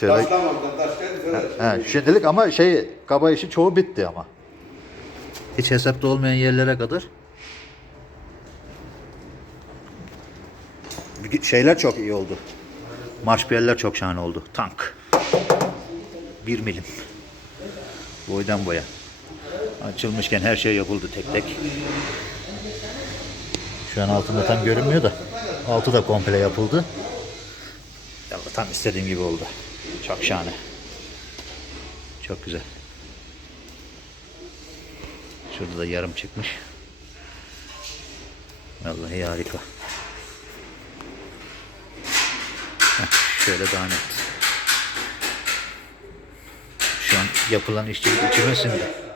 Şöyle Başlamadan taşlar He, şimdilik ama şey kaba işi çoğu bitti ama. Hiç hesapta olmayan yerlere kadar. Bir- Şeyler çok iyi oldu. Marşpiyeller çok şahane oldu. Tank. 1 milim. Boydan boya. Açılmışken her şey yapıldı tek tek. Şu an altında tam görünmüyor da. Altı da komple yapıldı. Ya tam istediğim gibi oldu. Çok şahane. Çok güzel. Şurada da yarım çıkmış. Vallahi harika. Heh, şöyle daha net. Şu an yapılan işçilik içime sindi.